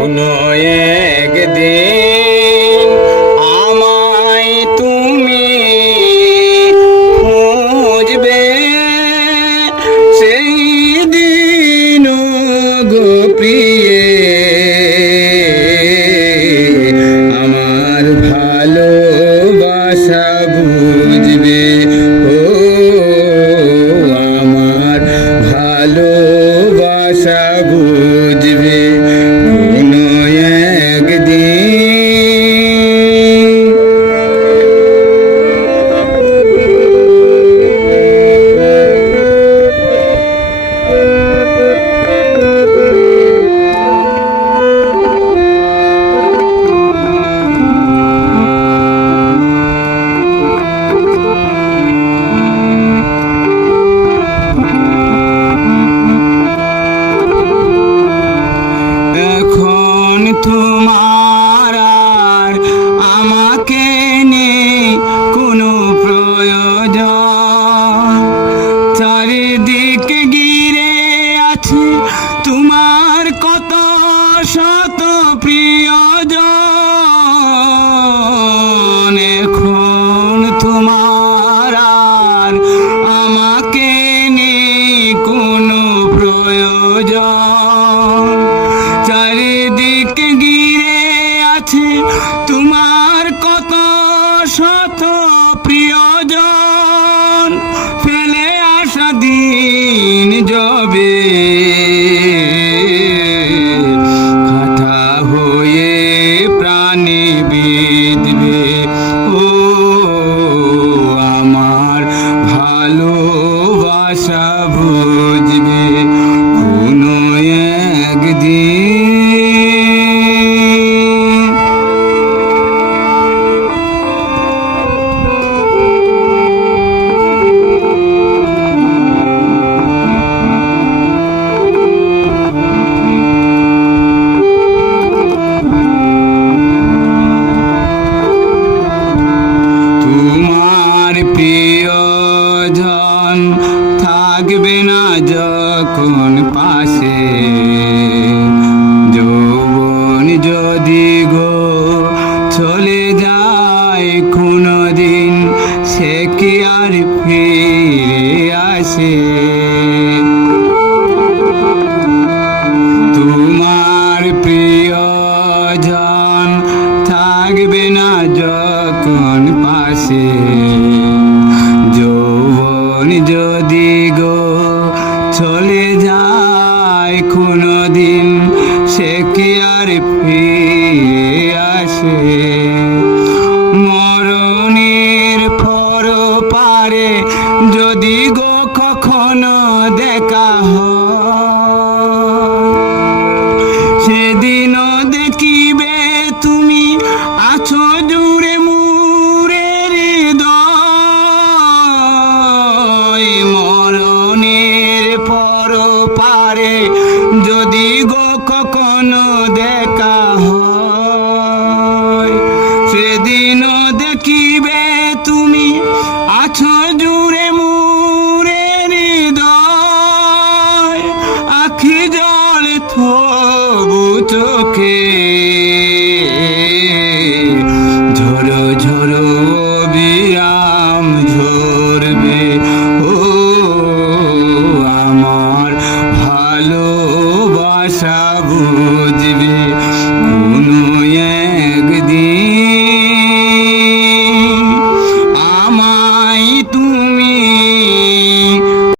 কোনো একদিন আমায় তুমি খুঁজবে, সেই দিন গো প্রিয়ে আমার ভালোবাসা বুঝবে। ও আমার ভালোবাসা বুঝবে কোনো একদিন। এখন তোমার আর আমাকে নেই কোনো প্রয়োজন, চারিদিকে ঘিরে আছে তোমার কত শত প্রিয়জন। এখন তোমার আর আমাকে নেই কোনো প্রয়োজন, চারিদিকে ঘিরে আছে তোমার কত শত প্রিয়জন। ফেলে আসা দিন যবে কাঁটা হয়ে প্রাণে বিঁধবে, ও আমার ভালোবাসা বুঝবে কোনো একদিন। তোমার প্রিয়জন থাকবে না যখন পাশে, যৌবন যদি গো চলে যায় কোনো দিন, সে কি আর ফিরে আসে? তোমার প্রিয়জন থাকবে না যখন পাশে, যৌবন যদি গো চলে যায় কোনো দিন, সে কি আর ফিরে আসে? মরণের পর পারে যদি গো কখনো দেখা হয়, সেদিনও দেখিবে তুমি আছো জুড়ে মুরের হৃদয়। মরণের পর পারে যদি গো কখনো দেখা হয়, সেদিনও দেখিবে তুমি আছো জুড়ে মুরের হৃদয়। আখি জল তবু চোখে ঝরো ঝরো বিরাম ঝরবে, ও আমার ভালোবাসা বুঝবে কোনো একদিন আমায় তুমি